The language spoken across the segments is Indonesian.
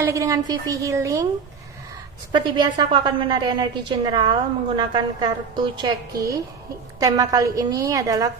Lagi dengan Vivi Healing. Seperti biasa aku akan menarik energi general menggunakan kartu ceki. Tema kali ini adalah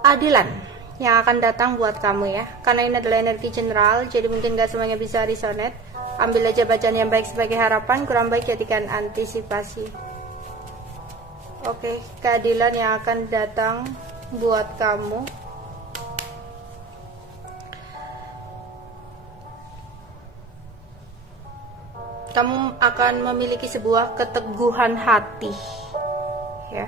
keadilan yang akan datang buat kamu ya. Karena ini adalah energi general, jadi mungkin gak semuanya bisa resonate. Ambil aja bacaan yang baik sebagai harapan, kurang baik jadikan antisipasi. Oke, keadilan yang akan datang buat kamu. Kamu akan memiliki sebuah keteguhan hati ya.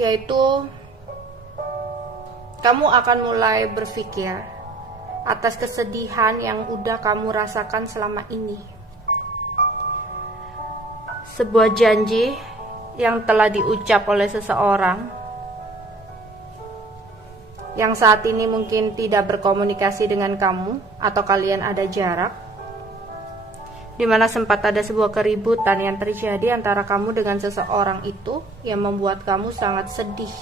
Yaitu kamu akan mulai berpikir atas kesedihan yang udah kamu rasakan selama ini. Sebuah janji yang telah diucap oleh seseorang yang saat ini mungkin tidak berkomunikasi dengan kamu atau kalian ada jarak, dimana sempat ada sebuah keributan yang terjadi antara kamu dengan seseorang itu yang membuat kamu sangat sedih.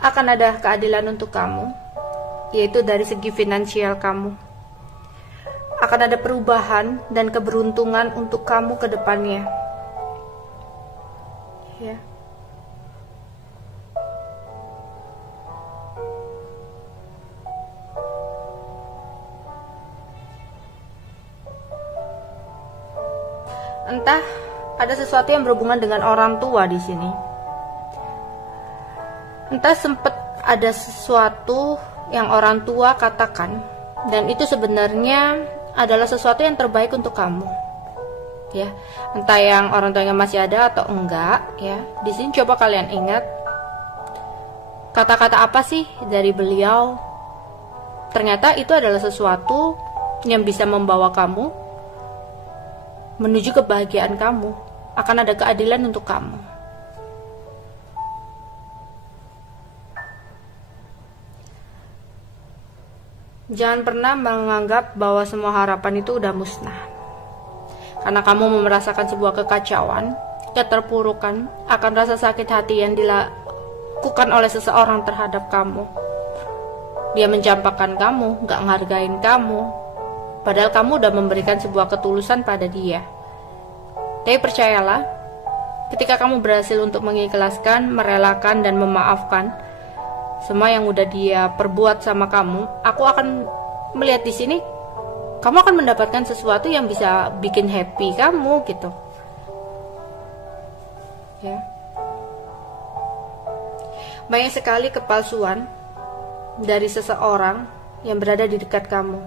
Akan ada keadilan untuk kamu, yaitu dari segi finansial kamu. Akan ada perubahan dan keberuntungan untuk kamu ke depannya. Ya. Entah ada sesuatu yang berhubungan dengan orang tua di sini. Entah sempat ada sesuatu yang orang tua katakan dan itu sebenarnya adalah sesuatu yang terbaik untuk kamu. Ya, entah yang orang tuanya masih ada atau enggak ya. Di sini coba kalian ingat kata-kata apa sih dari beliau. Ternyata itu adalah sesuatu yang bisa membawa kamu menuju kebahagiaan kamu. Akan ada keadilan untuk kamu. Jangan pernah menganggap bahwa semua harapan itu udah musnah. Karena kamu merasakan sebuah kekacauan, keterpurukan, akan rasa sakit hati yang dilakukan oleh seseorang terhadap kamu. Dia mencampakkan kamu, gak ngargain kamu, padahal kamu udah memberikan sebuah ketulusan pada dia. Tapi percayalah, ketika kamu berhasil untuk mengikhlaskan, merelakan, dan memaafkan semua yang udah dia perbuat sama kamu, aku akan melihat di sini kamu akan mendapatkan sesuatu yang bisa bikin happy kamu gitu. Ya. Banyak sekali kepalsuan dari seseorang yang berada di dekat kamu.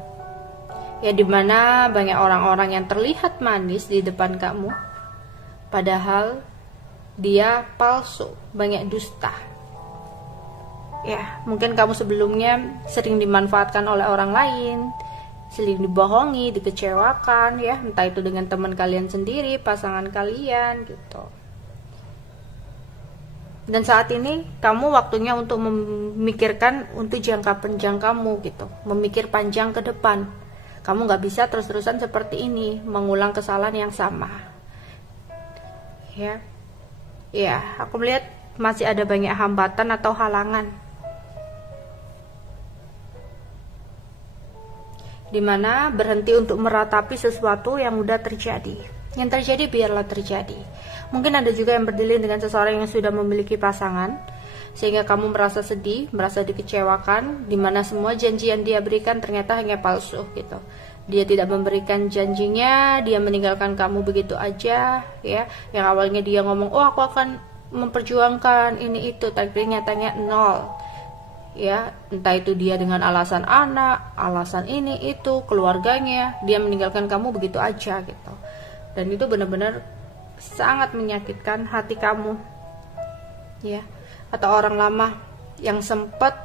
Ya, dimana banyak orang-orang yang terlihat manis di depan kamu, padahal dia palsu, banyak dusta. Ya, mungkin kamu sebelumnya sering dimanfaatkan oleh orang lain, sering dibohongi, dikecewakan ya, entah itu dengan teman kalian sendiri, pasangan kalian gitu. Dan saat ini kamu waktunya untuk memikirkan untuk jangka panjang kamu gitu, memikir panjang ke depan. Kamu gak bisa terus-terusan seperti ini, mengulang kesalahan yang sama. Ya, aku melihat masih ada banyak hambatan atau halangan. Dimana berhenti untuk meratapi sesuatu yang udah terjadi. Yang terjadi biarlah terjadi. Mungkin ada juga yang berdilin dengan seseorang yang sudah memiliki pasangan, sehingga kamu merasa sedih, merasa dikecewakan, dimana semua janji yang dia berikan ternyata hanya palsu gitu. Dia tidak memberikan janjinya, dia meninggalkan kamu begitu aja ya. Yang awalnya dia ngomong, oh aku akan memperjuangkan ini itu, tapi nyatanya nol. Ya, entah itu dia dengan alasan anak, alasan ini itu, keluarganya, dia meninggalkan kamu begitu aja gitu. Dan itu benar-benar sangat menyakitkan hati kamu. Ya, atau orang lama yang sempat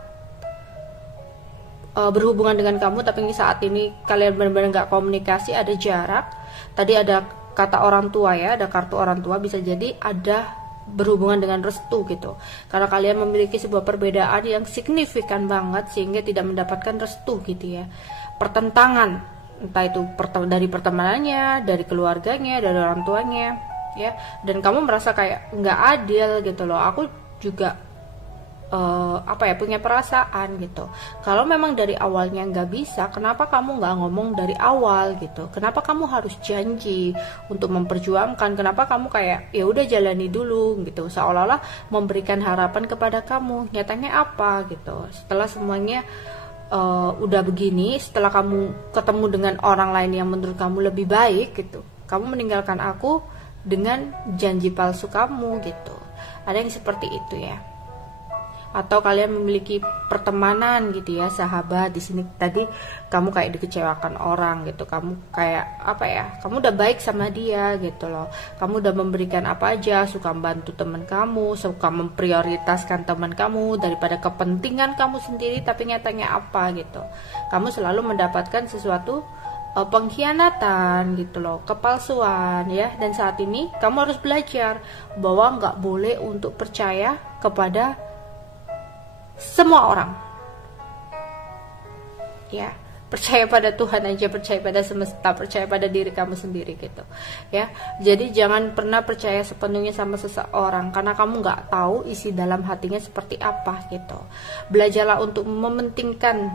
berhubungan dengan kamu tapi saat ini kalian benar-benar gak komunikasi, ada jarak. Tadi ada kata orang tua ya, ada kartu orang tua, bisa jadi ada berhubungan dengan restu gitu, karena kalian memiliki sebuah perbedaan yang signifikan banget sehingga tidak mendapatkan restu gitu ya. Pertentangan, entah itu dari pertemanannya, dari keluarganya, dari orang tuanya ya, dan kamu merasa kayak nggak adil gitu loh. Aku juga punya perasaan gitu. Kalau memang dari awalnya nggak bisa, kenapa kamu nggak ngomong dari awal gitu? Kenapa kamu harus janji untuk memperjuangkan? Kenapa kamu kayak ya udah jalani dulu gitu, seolah-olah memberikan harapan kepada kamu? Nyatanya apa gitu? Setelah semuanya udah begini, setelah kamu ketemu dengan orang lain yang menurut kamu lebih baik gitu, kamu meninggalkan aku dengan janji palsu kamu gitu. Ada yang seperti itu ya. Atau kalian memiliki pertemanan gitu ya, sahabat. Di sini tadi kamu kayak dikecewakan orang gitu, kamu kayak kamu udah baik sama dia gitu loh, kamu udah memberikan apa aja, suka membantu teman kamu, suka memprioritaskan teman kamu daripada kepentingan kamu sendiri, tapi nyatanya apa gitu, kamu selalu mendapatkan sesuatu pengkhianatan gitu loh, kepalsuan ya. Dan saat ini kamu harus belajar bahwa nggak boleh untuk percaya kepada semua orang ya. Percaya pada Tuhan aja, percaya pada semesta, percaya pada diri kamu sendiri gitu ya. Jadi jangan pernah percaya sepenuhnya sama seseorang, karena kamu nggak tahu isi dalam hatinya seperti apa gitu. Belajarlah untuk mementingkan,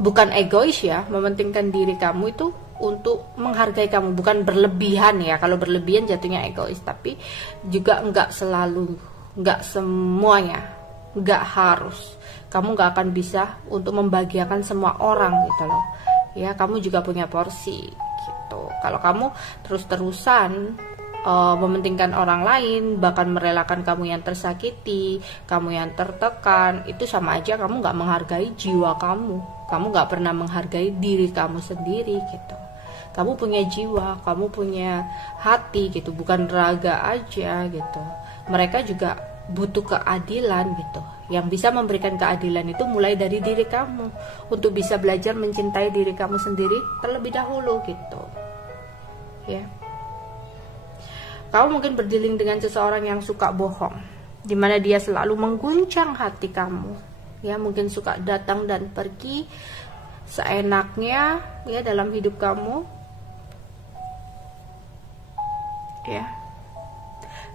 bukan egois ya, mementingkan diri kamu itu untuk menghargai kamu, bukan berlebihan ya. Kalau berlebihan jatuhnya egois, tapi juga nggak selalu, nggak semuanya, nggak harus. Kamu nggak akan bisa untuk membahagiakan semua orang gitu loh ya. Kamu juga punya porsi gitu. Kalau kamu terus-terusan mementingkan orang lain, bahkan merelakan kamu yang tersakiti, kamu yang tertekan, itu sama aja kamu nggak menghargai jiwa kamu. Kamu nggak pernah menghargai diri kamu sendiri gitu. Kamu punya jiwa, kamu punya hati gitu, bukan raga aja gitu. Mereka juga butuh keadilan gitu. Yang bisa memberikan keadilan itu mulai dari diri kamu, untuk bisa belajar mencintai diri kamu sendiri terlebih dahulu gitu ya. Kamu mungkin berdealing dengan seseorang yang suka bohong, dimana dia selalu mengguncang hati kamu ya. Mungkin suka datang dan pergi seenaknya ya dalam hidup kamu ya.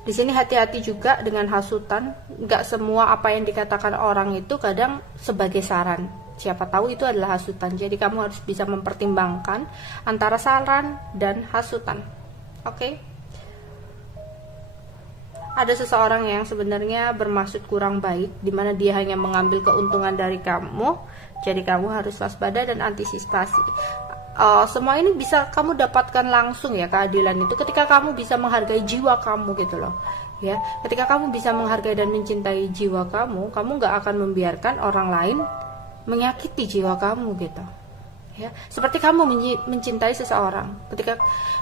Di sini hati-hati juga dengan hasutan. Nggak semua apa yang dikatakan orang itu kadang sebagai saran. Siapa tahu itu adalah hasutan. Jadi kamu harus bisa mempertimbangkan antara saran dan hasutan. Oke? Ada seseorang yang sebenarnya bermaksud kurang baik, dimana dia hanya mengambil keuntungan dari kamu. Jadi kamu harus waspada dan antisipasi. Semua ini bisa kamu dapatkan langsung ya, keadilan itu ketika kamu bisa menghargai jiwa kamu gitu loh ya. Ketika kamu bisa menghargai dan mencintai jiwa kamu, kamu nggak akan membiarkan orang lain menyakiti jiwa kamu gitu ya. Seperti kamu mencintai seseorang,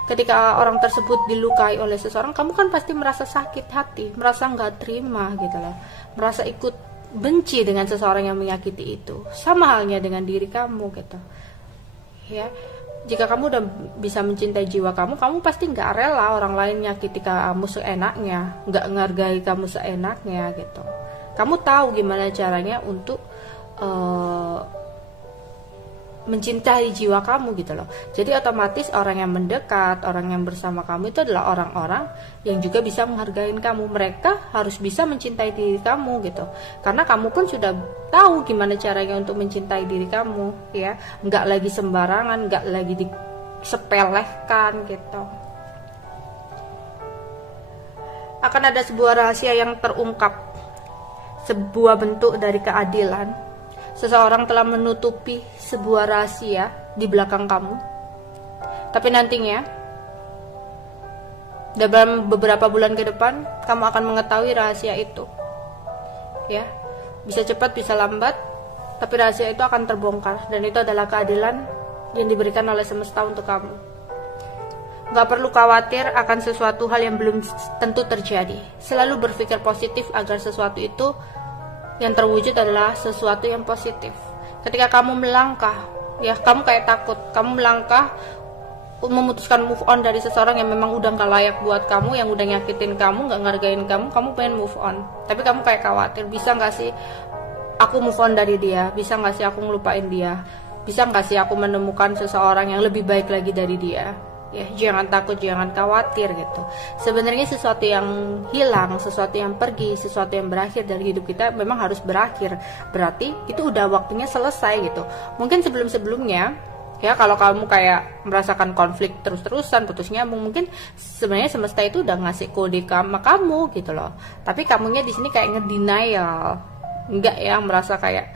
ketika orang tersebut dilukai oleh seseorang, kamu kan pasti merasa sakit hati, merasa nggak terima gitu loh, merasa ikut benci dengan seseorang yang menyakiti itu. Sama halnya dengan diri kamu gitu ya. Jika kamu udah bisa mencintai jiwa kamu, kamu pasti nggak rela orang lain nyakiti kamu seenaknya, nggak menghargai kamu seenaknya gitu. Kamu tahu gimana caranya untuk mencintai jiwa kamu gitu loh. Jadi otomatis orang yang mendekat, orang yang bersama kamu itu adalah orang-orang yang juga bisa menghargai kamu. Mereka harus bisa mencintai diri kamu gitu, karena kamu pun sudah tahu gimana caranya untuk mencintai diri kamu ya. Nggak lagi sembarangan, nggak lagi disepelekan gitu. Akan ada sebuah rahasia yang terungkap, sebuah bentuk dari keadilan. Seseorang telah menutupi sebuah rahasia di belakang kamu, tapi nantinya dalam beberapa bulan ke depan kamu akan mengetahui rahasia itu ya. Bisa cepat bisa lambat, tapi rahasia itu akan terbongkar, dan itu adalah keadilan yang diberikan oleh semesta untuk kamu. Gak perlu khawatir akan sesuatu hal yang belum tentu terjadi. Selalu berpikir positif agar sesuatu itu yang terwujud adalah sesuatu yang positif. Ketika kamu melangkah, ya kamu kayak takut, kamu melangkah memutuskan move on dari seseorang yang memang udah gak layak buat kamu, yang udah nyakitin kamu, gak ngargain kamu pengen move on. Tapi kamu kayak khawatir, bisa gak sih aku move on dari dia? Bisa gak sih aku ngelupain dia? Bisa gak sih aku menemukan seseorang yang lebih baik lagi dari dia? Ya, jangan takut, jangan khawatir gitu. Sebenarnya sesuatu yang hilang, sesuatu yang pergi, sesuatu yang berakhir dari hidup kita memang harus berakhir. Berarti itu udah waktunya selesai gitu. Mungkin sebelum-sebelumnya ya, kalau kamu kayak merasakan konflik terus-terusan, putus nyambung, mungkin sebenarnya semesta itu udah ngasih kode sama kamu gitu loh. Tapi kamunya di sini kayak ngedenial. Enggak ya, merasa kayak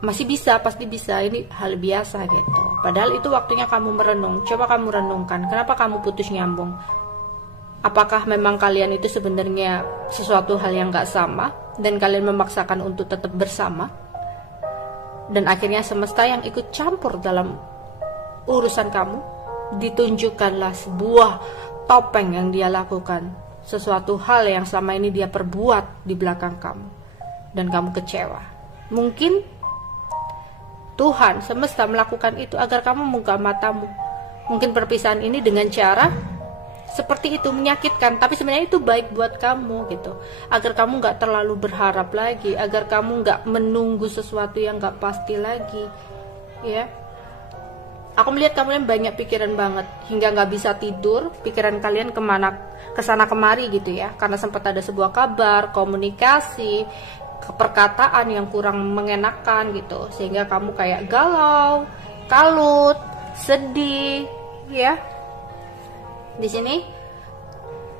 masih bisa, pasti bisa, ini hal biasa gitu. Padahal itu waktunya kamu merenung. Coba kamu renungkan, kenapa kamu putus nyambung? Apakah memang kalian itu sebenarnya sesuatu hal yang gak sama dan kalian memaksakan untuk tetap bersama? Dan akhirnya semesta yang ikut campur dalam urusan kamu, ditunjukkanlah sebuah topeng yang dia lakukan, sesuatu hal yang selama ini dia perbuat di belakang kamu, dan kamu kecewa. Mungkin Tuhan semesta melakukan itu agar kamu membuka matamu. Mungkin perpisahan ini dengan cara seperti itu menyakitkan, tapi sebenarnya itu baik buat kamu gitu, agar kamu gak terlalu berharap lagi, agar kamu gak menunggu sesuatu yang gak pasti lagi. Ya, aku melihat kalian banyak pikiran banget hingga gak bisa tidur. Pikiran kalian kesana kemari gitu ya, karena sempat ada sebuah kabar, komunikasi, perkataan yang kurang mengenakan gitu, sehingga kamu kayak galau, kalut, sedih ya. Di sini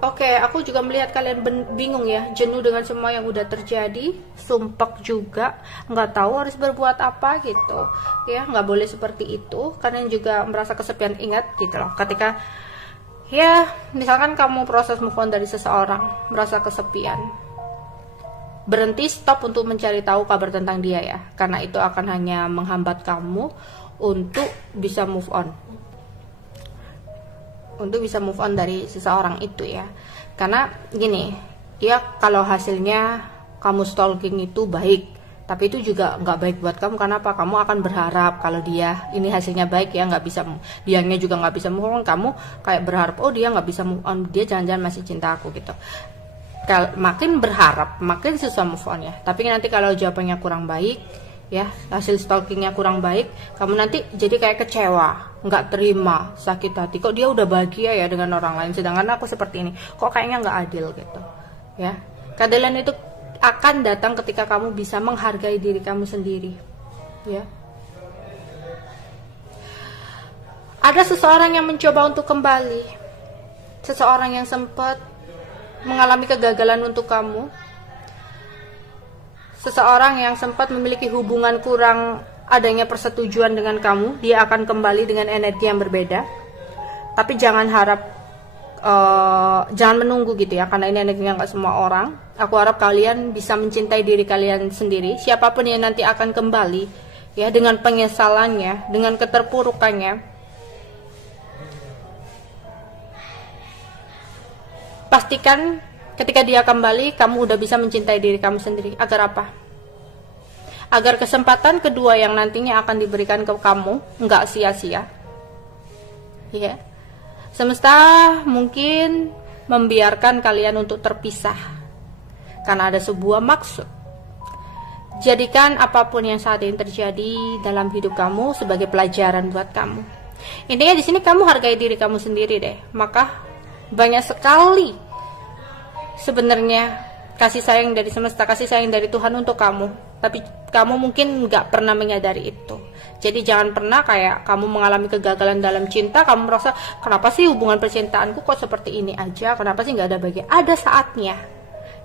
oke, aku juga melihat kalian bingung ya, jenuh dengan semua yang udah terjadi, sumpek juga, nggak tahu harus berbuat apa gitu ya. Nggak boleh seperti itu, kalian juga merasa kesepian. Ingat gitu loh, ketika ya misalkan kamu proses move on dari seseorang, merasa kesepian, berhenti, stop untuk mencari tahu kabar tentang dia ya, karena itu akan hanya menghambat kamu untuk bisa move on, dari seseorang itu ya. Karena gini ya, kalau hasilnya kamu stalking itu baik, tapi itu juga nggak baik buat kamu. Kenapa? Kamu akan berharap kalau dia ini hasilnya baik ya, nggak bisa, dianya juga nggak bisa move on, kamu kayak berharap oh dia nggak bisa move on, dia jangan-jangan masih cinta aku gitu. Makin berharap makin susah move on ya. Tapi nanti kalau jawabannya kurang baik ya, hasil stalkingnya kurang baik, kamu nanti jadi kayak kecewa, nggak terima, sakit hati, kok dia udah bahagia ya dengan orang lain, sedangkan aku seperti ini, kok kayaknya nggak adil gitu ya. Keadilan itu akan datang ketika kamu bisa menghargai diri kamu sendiri ya. Ada seseorang yang mencoba untuk kembali, seseorang yang sempat mengalami kegagalan untuk kamu, seseorang yang sempat memiliki hubungan kurang adanya persetujuan dengan kamu. Dia akan kembali dengan energi yang berbeda, tapi jangan harap, jangan menunggu gitu ya, karena ini energinya nggak semua orang. Aku harap kalian bisa mencintai diri kalian sendiri. Siapapun yang nanti akan kembali ya, dengan penyesalannya, dengan keterpurukannya, pastikan ketika dia kembali, kamu udah bisa mencintai diri kamu sendiri. Agar apa? Agar kesempatan kedua yang nantinya akan diberikan ke kamu nggak sia-sia. Ya, semesta mungkin membiarkan kalian untuk terpisah karena ada sebuah maksud. Jadikan apapun yang saat ini terjadi dalam hidup kamu sebagai pelajaran buat kamu. Intinya di sini kamu hargai diri kamu sendiri deh. Maka banyak sekali sebenarnya kasih sayang dari semesta, kasih sayang dari Tuhan untuk kamu, tapi kamu mungkin nggak pernah menyadari itu. Jadi jangan pernah kayak kamu mengalami kegagalan dalam cinta, kamu merasa kenapa sih hubungan percintaanku kok seperti ini aja, kenapa sih nggak ada bagian. Ada saatnya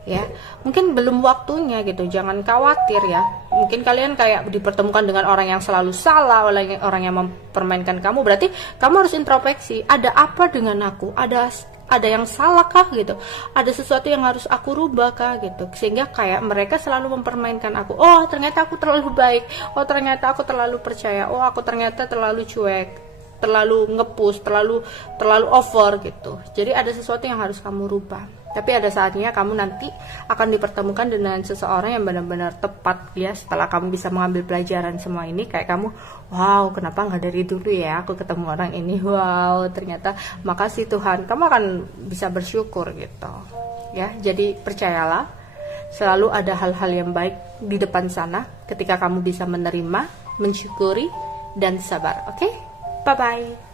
ya, mungkin belum waktunya gitu. Jangan khawatir ya, mungkin kalian kayak dipertemukan dengan orang yang selalu salah, orang yang mempermainkan kamu. Berarti kamu harus introspeksi, ada apa dengan aku, ada yang salah kah gitu, ada sesuatu yang harus aku rubah kah gitu, sehingga kayak mereka selalu mempermainkan aku. Oh ternyata aku terlalu baik, oh ternyata aku terlalu percaya, oh aku ternyata terlalu cuek, terlalu ngepush, terlalu over gitu. Jadi ada sesuatu yang harus kamu rubah. Tapi ada saatnya kamu nanti akan dipertemukan dengan seseorang yang benar-benar tepat ya. Setelah kamu bisa mengambil pelajaran semua ini, kayak kamu, wow, kenapa nggak dari dulu ya aku ketemu orang ini, wow, ternyata makasih Tuhan. Kamu akan bisa bersyukur gitu ya. Jadi percayalah, selalu ada hal-hal yang baik di depan sana ketika kamu bisa menerima, mensyukuri, dan sabar. Oke? Bye-bye.